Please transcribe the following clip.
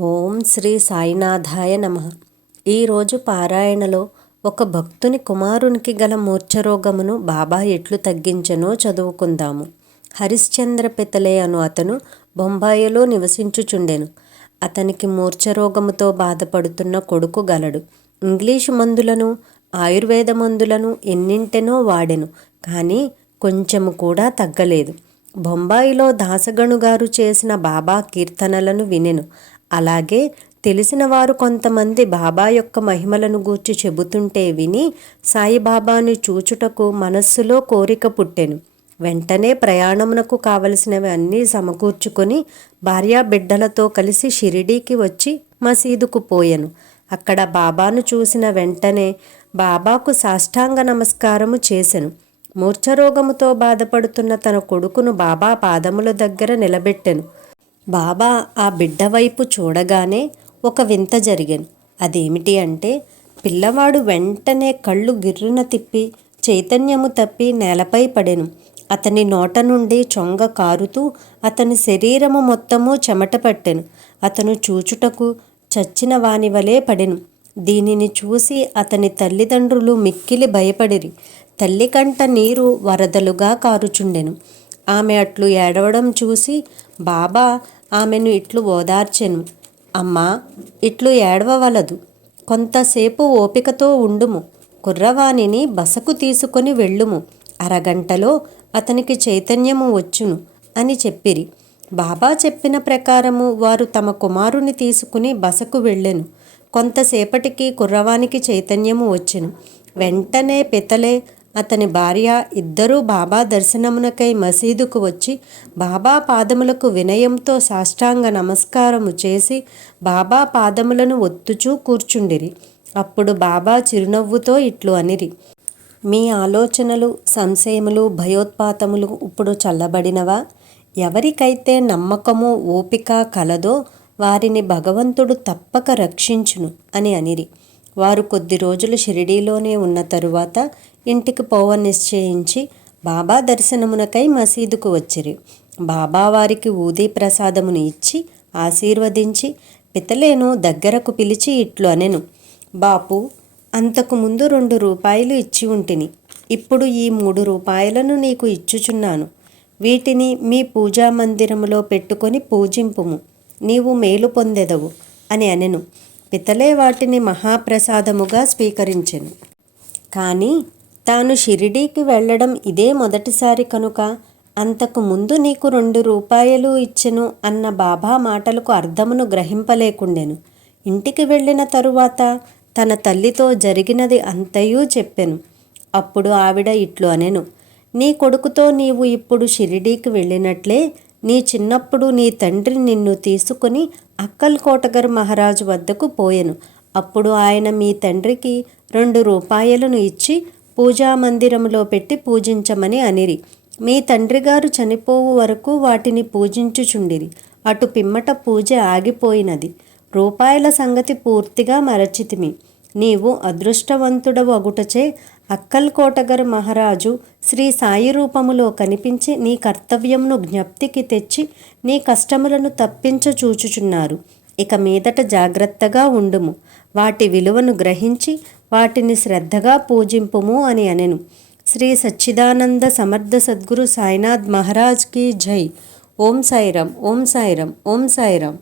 ఓం శ్రీ సాయినాథాయ నమ. ఈరోజు పారాయణలో ఒక భక్తుని కుమారునికి గల మూర్ఛరోగమును బాబా ఎట్లు తగ్గించనో చదువుకుందాము. హరిశ్చంద్ర పితలే అను అతను బొంబాయిలో నివసించుచుండెను. అతనికి మూర్ఛరోగముతో బాధపడుతున్న కొడుకు గలడు. ఇంగ్లీషు మందులను ఆయుర్వేద మందులను ఎన్నింటెనో వాడెను కానీ కొంచెము కూడా తగ్గలేదు. బొంబాయిలో దాసగణుగారు చేసిన బాబా కీర్తనలను వినెను. అలాగే తెలిసిన వారు కొంతమంది బాబా యొక్క మహిమలను గూర్చి చెబుతుంటే విని సాయిబాబాను చూచుటకు మనస్సులో కోరిక పుట్టెను. వెంటనే ప్రయాణమునకు కావలసినవి అన్నీ సమకూర్చుకొని భార్యా బిడ్డలతో కలిసి షిరిడీకి వచ్చి మసీదుకు పోయెను. అక్కడ బాబాను చూసిన వెంటనే బాబాకు సాష్టాంగ నమస్కారము చేసెను. మూర్ఛరోగముతో బాధపడుతున్న తన కొడుకును బాబా పాదముల దగ్గర నిలబెట్టెను. బాబా ఆ బిడ్డ వైపు చూడగానే ఒక వింత జరిగాను. అదేమిటి అంటే పిల్లవాడు వెంటనే కళ్ళు గిర్రున తిప్పి చైతన్యము తప్పి నేలపై పడెను. అతని నోట నుండి చొంగ కారుతూ అతని శరీరము మొత్తము చెమట పట్టెను. అతను చూచుటకు చచ్చిన వాని వలె పడెను. దీనిని చూసి అతని తల్లిదండ్రులు మిక్కిలి భయపడిరి. తల్లి కంట నీరు వరదలుగా కారుచుండెను. ఆమె అట్లు ఏడవడం చూసి బాబా ఆమెను ఇట్లు ఓదార్చెను. అమ్మా ఇట్లు ఏడవవలదు. కొంతసేపు ఓపికతో ఉండుము. కుర్రవాణిని బసకు తీసుకొని వెళ్ళుము. అరగంటలో అతనికి చైతన్యము వచ్చును అని చెప్పిరి. బాబా చెప్పిన ప్రకారము వారు తమ కుమారుని తీసుకుని బసకు వెళ్ళెను. కొంతసేపటికి కుర్రవానికి చైతన్యము వచ్చెను. వెంటనే పితలే అతని భార్య ఇద్దరూ బాబా దర్శనమునకై మసీదుకు వచ్చి బాబా పాదములకు వినయంతో సాష్టాంగ నమస్కారము చేసి బాబా పాదములను ఒత్తుచూ కూర్చుండిరి. అప్పుడు బాబా చిరునవ్వుతో ఇట్లు అనిరి. మీ ఆలోచనలు సంశయములు భయోత్పాతములు ఇప్పుడు చల్లబడినవా? ఎవరికైతే నమ్మకము ఓపిక కలదో వారిని భగవంతుడు తప్పక రక్షించును అని అనిరి. వారు కొద్ది రోజులు షిరిడీలోనే ఉన్న తరువాత ఇంటికి పోవ నిశ్చయించి బాబా దర్శనమునకై మసీదుకు వచ్చిరి. బాబా వారికి ఊదీ ప్రసాదమును ఇచ్చి ఆశీర్వదించి పితలేను దగ్గరకు పిలిచి ఇట్లు అనెను. బాపు అంతకు ముందు రెండు రూపాయలు ఇచ్చి ఉంటిని. ఇప్పుడు ఈ మూడు రూపాయలను నీకు ఇచ్చుచున్నాను. వీటిని మీ పూజా మందిరములో పెట్టుకొని పూజింపుము. నీవు మేలు పొందెదవు అని అనెను. పితలే వాటిని మహాప్రసాదముగా స్వీకరించెను. కానీ తాను షిరిడీకి వెళ్ళడం ఇదే మొదటిసారి కనుక. అంతకు ముందు నీకు రెండు రూపాయలు ఇచ్చెను అన్న బాబా మాటలకు అర్థమును గ్రహింపలేకుండెను. ఇంటికి వెళ్ళిన తరువాత తన తల్లితో జరిగినది అంతయూ చెప్పెను. అప్పుడు ఆవిడ ఇట్లు అనెను నీ కొడుకుతో నీవు ఇప్పుడు షిరిడీకి వెళ్ళినట్లే నీ చిన్నప్పుడు నీ తండ్రి నిన్ను తీసుకుని అక్కల్ కోటగర్ మహారాజు వద్దకు పోయెను. అప్పుడు ఆయన మీ తండ్రికి రెండు రూపాయలను ఇచ్చి పూజా మందిరములో పెట్టి పూజించమని అనిరి. మీ తండ్రిగారు చనిపోవు వరకు వాటిని పూజించుచుండిరి. అటు పిమ్మట పూజ ఆగిపోయినది. రూపాయల సంగతి పూర్తిగా మరచితిమి. నీవు అదృష్టవంతుడవు అగుటచే అక్కల్ కోటగర్ మహారాజు శ్రీ సాయి రూపములో కనిపించి నీ కర్తవ్యమును జ్ఞప్తికి తెచ్చి నీ కష్టములను తప్పించ చూచుచున్నారు. ఇక మీదట జాగ్రత్తగా ఉండుము. వాటి విలువను గ్రహించి వాటిని శ్రద్ధగా పూజింపుము అని అనెను. శ్రీ సచ్చిదానంద సమర్థ సద్గురు సాయినాథ్ మహారాజ్కి జై. ఓం సాయిరం ఓం సాయిరం ఓం సాయిరం